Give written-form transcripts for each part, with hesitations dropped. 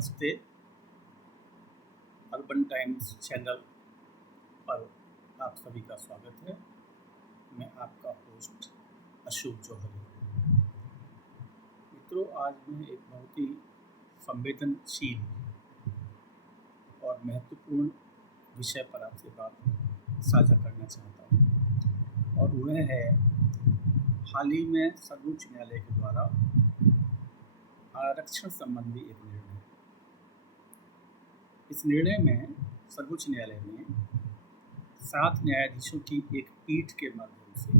नमस्ते। Urban times channel पर आप सभी का स्वागत है। मैं आपका होस्ट अशोक जौहरी। मित्रों, आज मैं एक बहुत ही संवेदनशील और महत्वपूर्ण विषय पर आपसे बात साझा करना चाहता हूँ, और वह है हाल ही में सर्वोच्च न्यायालय के द्वारा आरक्षण संबंधी एक निर्णय। इस निर्णय में सर्वोच्च न्यायालय ने 7 न्यायाधीशों की एक पीठ के माध्यम से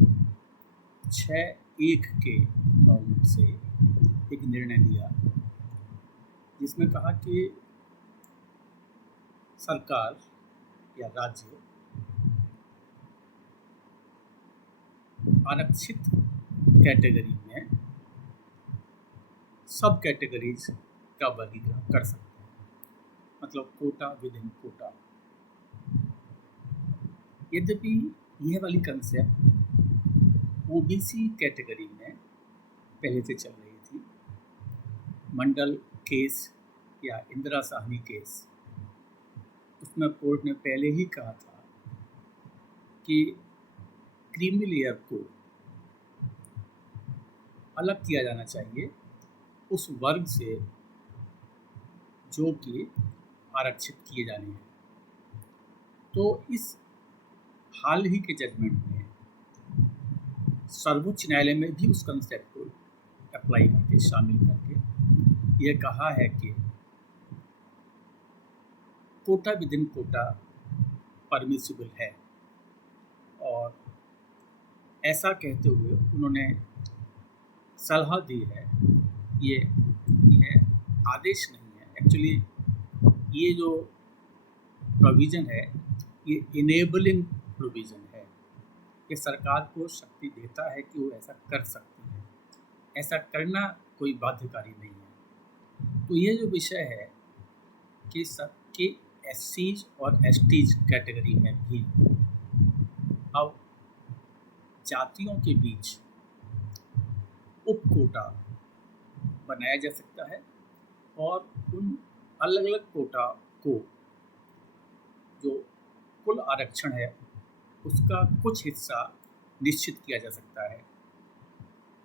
6-1 के बहुमत से एक निर्णय दिया, जिसमें कहा कि सरकार या राज्य आरक्षित कैटेगरी में सब कैटेगरीज का वर्गीकरण कर सकते हैं, मतलब कोटा विद इन कोटा। यद्यपि यह वाली कंसेप्ट ओबीसी कैटेगरी में पहले से चल रही थी। मंडल केस या इंदिरा साहनी केस, उसमें कोर्ट ने पहले ही कहा था कि क्रीमी लेयर को अलग किया जाना चाहिए उस वर्ग से जो कि आरक्षित किए जाने हैं। तो इस हाल ही के जजमेंट में सर्वोच्च न्यायालय में भी उस कंसेप्ट को अप्लाई करके, शामिल करके यह कहा है कि quota within quota permissible है। और ऐसा कहते हुए उन्होंने सलाह दी है, यह आदेश नहीं है, एक्चुअली ये जो प्रोविज़न है ये इनेबलिंग प्रोविज़न है। ये सरकार को शक्ति देता है कि वो ऐसा कर सकती है, ऐसा करना कोई बाध्यकारी नहीं है। तो ये जो विषय है कि सबके एससीज और एसटीज कैटेगरी में भी अब जातियों के बीच उप कोटा बनाया जा सकता है, और उन अलग अलग कोटा को जो कुल आरक्षण है उसका कुछ हिस्सा निश्चित किया जा सकता है।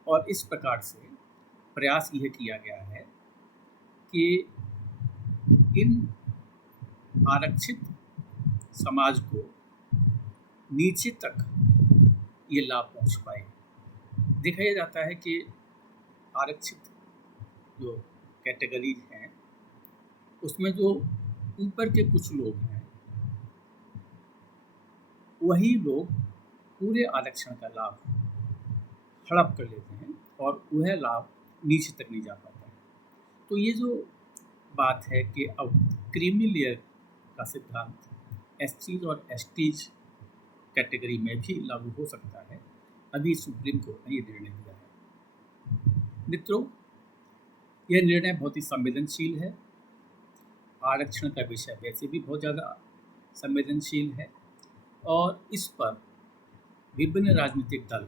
और इस प्रकार से प्रयास यह किया गया है कि इन आरक्षित समाज को नीचे तक ये लाभ पहुंच पाए। देखा यह जाता है कि आरक्षित जो कैटेगरीज हैं उसमें जो ऊपर के कुछ लोग हैं वही लोग पूरे आरक्षण का लाभ हड़प कर लेते हैं और वह लाभ नीचे तक नहीं जा पाता है। तो ये जो बात है कि अब क्रीमी लेयर का सिद्धांत एससीज और एसटीज कैटेगरी में भी लागू हो सकता है, अभी सुप्रीम कोर्ट ने ये निर्णय दिया है। मित्रों, यह निर्णय बहुत ही संवेदनशील है। आरक्षण का विषय वैसे भी बहुत ज़्यादा संवेदनशील है, और इस पर विभिन्न राजनीतिक दल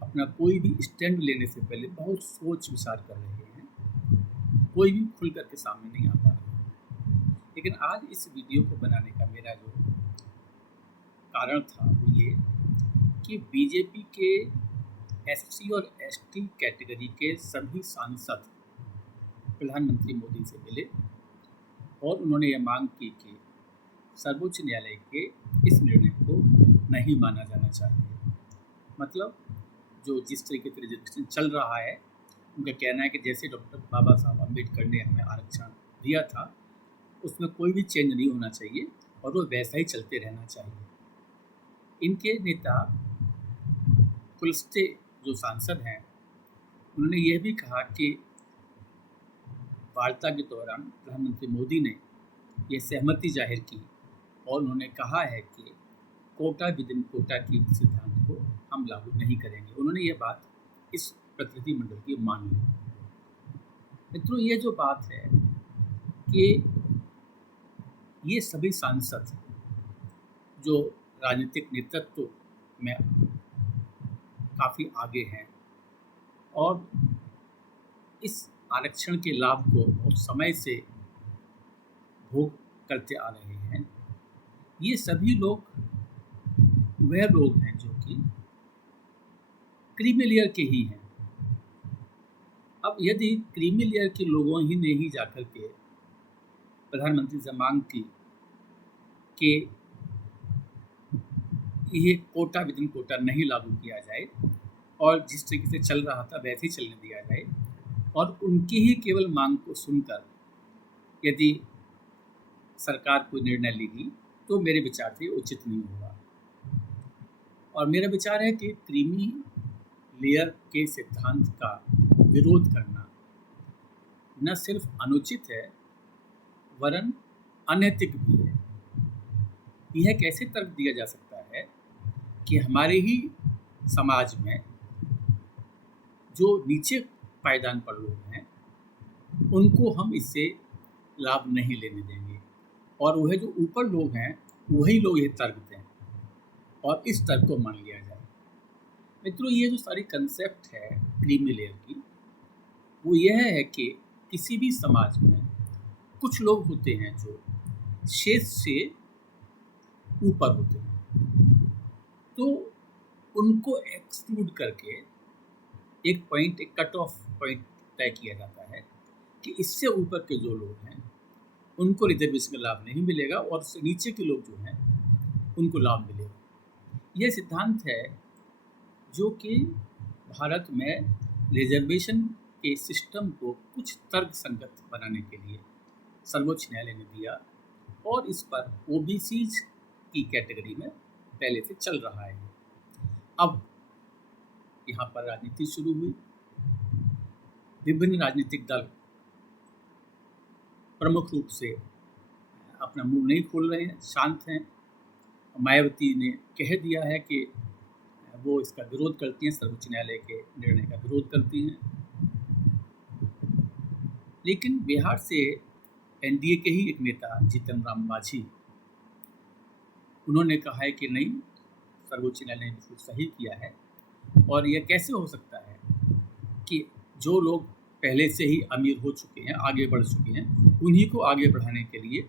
अपना कोई भी स्टैंड लेने से पहले बहुत सोच विचार कर रहे हैं। कोई भी खुल करके सामने नहीं आ पा रहा। लेकिन आज इस वीडियो को बनाने का मेरा जो कारण था वो ये कि बीजेपी के एससी और एसटी कैटेगरी के सभी सांसद प्रधानमंत्री मोदी से मिले और उन्होंने ये मांग की कि सर्वोच्च न्यायालय के इस निर्णय को नहीं माना जाना चाहिए। मतलब जो जिस तरीके से रिजर्वेशन चल रहा है, उनका कहना है कि जैसे डॉक्टर बाबा साहब अम्बेडकर ने हमें आरक्षण दिया था उसमें कोई भी चेंज नहीं होना चाहिए और वो वैसा ही चलते रहना चाहिए। इनके नेता कुलस्ते जो सांसद हैं उन्होंने यह भी कहा कि वार्ता के दौरान प्रधानमंत्री मोदी ने यह सहमति जाहिर की और उन्होंने कहा है कि कोटा विद इन कोटा की सिद्धांत को हम लागू नहीं करेंगे। उन्होंने ये बात इस प्रतिनिधिमंडल की मान ली। मित्रों, ये जो बात है कि ये सभी सांसद जो राजनीतिक नेतृत्व में काफ़ी आगे हैं और इस आरक्षण के लाभ को बहुत समय से भोग करते आ रहे हैं, ये सभी लोग वह लोग हैं जो कि क्रीमी लेयर के ही हैं। अब यदि क्रीमी लेयर के लोगों ही ने ही जाकर के प्रधानमंत्री से मांग की कि ये कोटा विदिन कोटा नहीं लागू किया जाए और जिस तरीके से चल रहा था वैसे ही चलने दिया जाए, और उनकी ही केवल मांग को सुनकर यदि सरकार कोई निर्णय लेगी, तो मेरे विचार से उचित नहीं होगा। और मेरा विचार है कि क्रीमी लेयर के सिद्धांत का विरोध करना न सिर्फ अनुचित है वरन अनैतिक भी है। यह कैसे तर्क दिया जा सकता है कि हमारे ही समाज में जो नीचे पायदान पर लोग हैं उनको हम इससे लाभ नहीं लेने देंगे, और वह जो ऊपर लोग हैं वही लोग ये तर्क दें और इस तर्क को मान लिया जाए। मित्रों, ये जो सारी कंसेप्ट है क्रीमी लेयर की, वो यह है कि किसी भी समाज में कुछ लोग होते हैं जो शेष से ऊपर होते हैं, तो उनको एक्सक्लूड करके एक पॉइंट, एक कट ऑफ पॉइंट तय किया जाता है कि इससे ऊपर के जो लोग हैं उनको रिजर्वेशन का लाभ नहीं मिलेगा और उससे नीचे के लोग जो हैं उनको लाभ मिलेगा। यह सिद्धांत है जो कि भारत में रिजर्वेशन के सिस्टम को कुछ तर्क संगत बनाने के लिए सर्वोच्च न्यायालय ने दिया, और इस पर ओबीसीज की कैटेगरी में पहले से चल रहा है। अब यहाँ पर राजनीति शुरू हुई। विभिन्न राजनीतिक दल प्रमुख रूप से अपना मुंह नहीं खोल रहे हैं, शांत हैं। मायावती ने कह दिया है कि वो इसका विरोध करती हैं, सर्वोच्च न्यायालय के निर्णय का विरोध करती हैं। लेकिन बिहार से एनडीए के ही एक नेता जीतन राम मांझी, उन्होंने कहा है कि नहीं, सर्वोच्च न्यायालय ने बिल्कुल सही किया है, और यह कैसे हो सकता है कि जो लोग पहले से ही अमीर हो चुके हैं, आगे बढ़ चुके हैं, उन्हीं को आगे बढ़ाने के लिए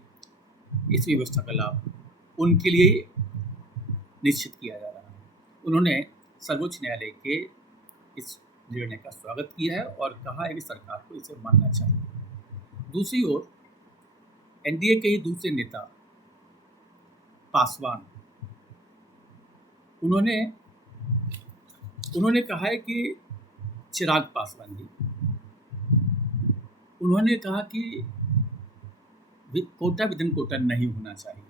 इस व्यवस्था का लाभ उनके लिए निश्चित किया जा रहा है। उन्होंने सर्वोच्च न्यायालय के इस निर्णय का स्वागत किया है और कहा है कि सरकार को इसे मानना चाहिए। दूसरी ओर एनडीए के ही दूसरे नेता पासवान, उन्होंने कहा है कि चिराग पासवान जी, उन्होंने कहा कि कोटा विदिन कोटा नहीं होना चाहिए।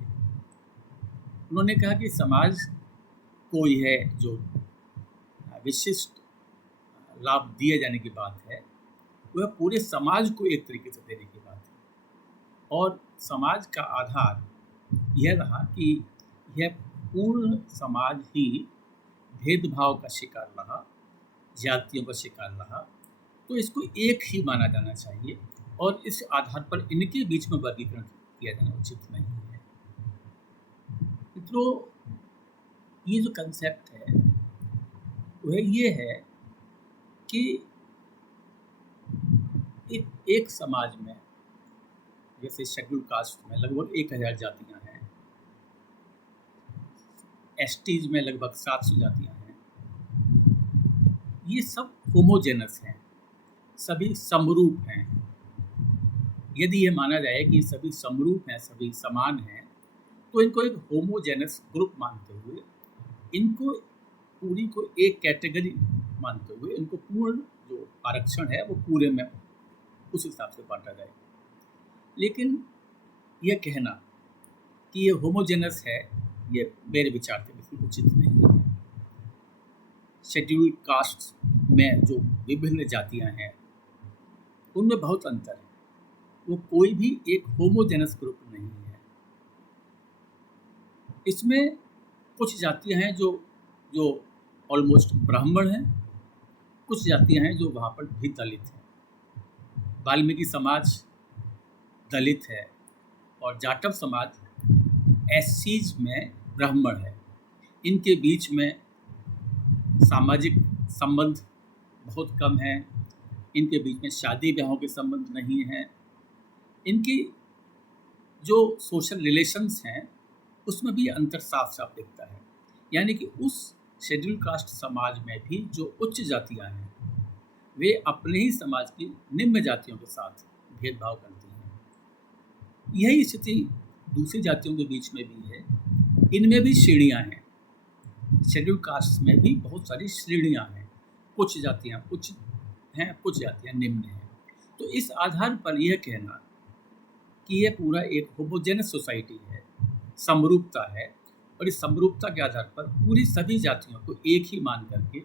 उन्होंने कहा कि समाज को यह जो विशिष्ट लाभ दिए जाने की बात है वह पूरे समाज को एक तरीके से देने की बात है, और समाज का आधार यह रहा कि यह पूर्ण समाज ही भेदभाव का शिकार रहा, जातियों का शिकार रहा, तो इसको एक ही माना जाना चाहिए और इस आधार पर इनके बीच में वर्गीकरण किया जाना उचित नहीं है। मित्रों, ये जो कंसेप्ट है वह ये है कि एक समाज में, जैसे शेड्यूल कास्ट में लगभग 1000 जातियां हैं, एसटीज में लगभग 700 जातियां हैं, ये सब होमोजेनस हैं, सभी समरूप हैं। यदि ये माना जाए कि सभी समरूप हैं, सभी समान हैं, तो इनको एक होमोजेनस ग्रुप मानते हुए, इनको पूरी को एक कैटेगरी मानते हुए, इनको पूर्ण जो आरक्षण है वो पूरे में उस हिसाब से बांटा जाए। लेकिन यह कहना कि ये होमोजेनस है, ये मेरे विचार से बिल्कुल उचित नहीं है। शेड्यूल कास्ट में जो विभिन्न जातियां हैं उनमें बहुत अंतर है, वो कोई भी एक होमोजेनस ग्रुप नहीं है। इसमें कुछ जातियां हैं जो ऑलमोस्ट ब्राह्मण हैं, कुछ जातियां हैं जो वहाँ पर भी दलित हैं। वाल्मीकि समाज दलित है और जाटव समाज एससीज में ब्राह्मण है। इनके बीच में सामाजिक संबंध बहुत कम है, इनके बीच में शादी ब्याहों के संबंध नहीं हैं, इनकी जो सोशल रिलेशंस हैं उसमें भी अंतर साफ साफ दिखता है। यानी कि उस शेड्यूल कास्ट समाज में भी जो उच्च जातियां हैं वे अपने ही समाज की निम्न जातियों के साथ भेदभाव करती हैं। यही स्थिति दूसरी जातियों के बीच में भी है। इनमें भी श्रेणियां हैं। शेड्यूल कास्ट में भी बहुत सारी श्रेणियां हैं। कुछ जातियां उच्च हैं, कुछ जातियां निम्न हैं। तो इस आधार पर यह कहना कि यह पूरा एक होमोजेनस सोसाइटी है, समरूपता है, और इस समरूपता के आधार पर पूरी सभी जातियों को एक ही मान करके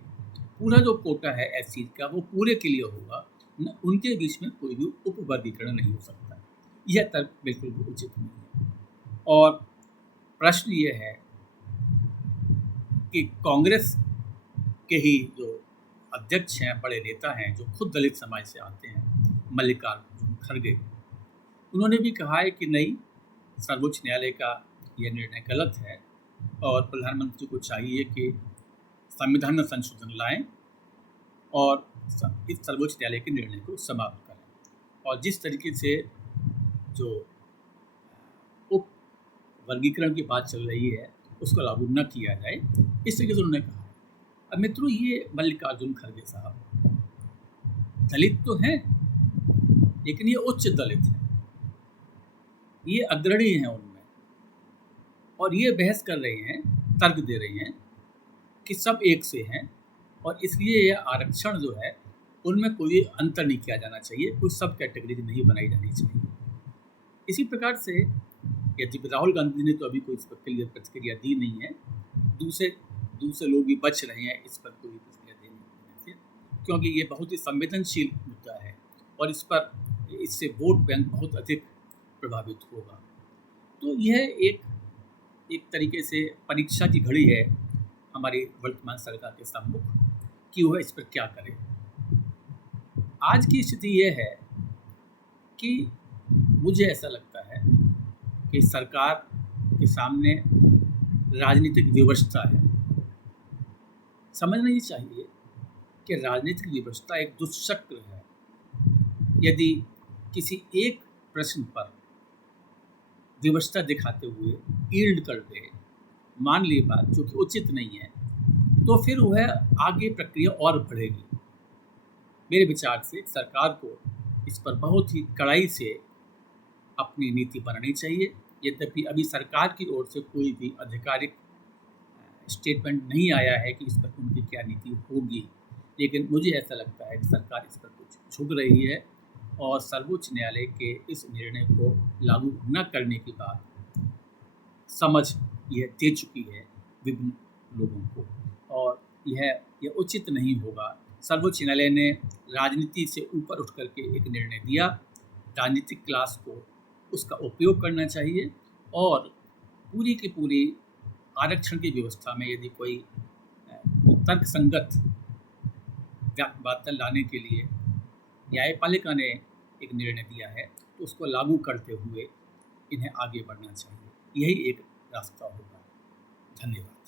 पूरा जो कोटा है एससी का वो पूरे के लिए होगा, न उनके बीच में कोई भी उपवर्गीकरण नहीं हो सकता। यह तर्क बिल्कुल भी उचित नहीं है। और प्रश्न ये है कि कांग्रेस के ही जो अध्यक्ष हैं, बड़े नेता हैं, जो खुद दलित समाज से आते हैं, मल्लिकार्जुन खड़गे, उन्होंने भी कहा है कि नहीं, सर्वोच्च न्यायालय का यह निर्णय गलत है और प्रधानमंत्री को चाहिए कि संविधान में संशोधन लाएं और इस सर्वोच्च न्यायालय के निर्णय को समाप्त करें। और जिस तरीके से जो उप वर्गीकरण की बात चल रही है उसको लागू न किया जाए, इस तरीके से उन्होंने कहा। अब मित्रों, ये मल्लिकार्जुन खड़गे साहब दलित तो हैं, लेकिन ये उच्च दलित हैं, ये अग्रणी हैं उनमें, और ये बहस कर रहे हैं, तर्क दे रहे हैं कि सब एक से हैं और इसलिए यह आरक्षण जो है उनमें कोई अंतर नहीं किया जाना चाहिए, कोई सब कैटेगरी नहीं बनाई जानी चाहिए। इसी प्रकार से यदि राहुल गांधी ने तो अभी कोई इस पर क्लियर प्रतिक्रिया दी नहीं है, दूसरे लोग भी बच रहे हैं इस पर कोई प्रतिक्रिया देने से, क्योंकि ये बहुत ही संवेदनशील मुद्दा है और इससे वोट बैंक बहुत अधिक प्रभावित होगा। तो यह एक तरीके से परीक्षा की घड़ी है हमारी वर्तमान सरकार के सम्मुख कि वह इस पर क्या करे। आज की स्थिति यह है कि मुझे ऐसा लगता है कि सरकार के सामने राजनीतिक विवशता है। समझना ये चाहिए कि राजनीतिक विवशता एक दुष्चक्र है। यदि किसी एक प्रश्न पर विवशता दिखाते हुए ईल्ड कर दे, मान ली बात जो कि उचित नहीं है, तो फिर वह आगे प्रक्रिया और बढ़ेगी। मेरे विचार से सरकार को इस पर बहुत ही कड़ाई से अपनी नीति बनानी चाहिए। यद्यपि अभी सरकार की ओर से कोई भी आधिकारिक स्टेटमेंट नहीं आया है कि इस पर उनकी क्या नीति होगी, लेकिन मुझे ऐसा लगता है कि सरकार इस पर कुछ झुक रही है और सर्वोच्च न्यायालय के इस निर्णय को लागू न करने की बात समझ यह दे चुकी है विभिन्न लोगों को, और यह उचित नहीं होगा। सर्वोच्च न्यायालय ने राजनीति से ऊपर उठ करके एक निर्णय दिया। राजनीतिक क्लास को उसका उपयोग करना चाहिए और पूरी की पूरी आरक्षण की व्यवस्था में यदि कोई तर्क संगत बात लाने के लिए न्यायपालिका ने एक निर्णय दिया है तो उसको लागू करते हुए इन्हें आगे बढ़ना चाहिए। यही एक रास्ता होगा। धन्यवाद।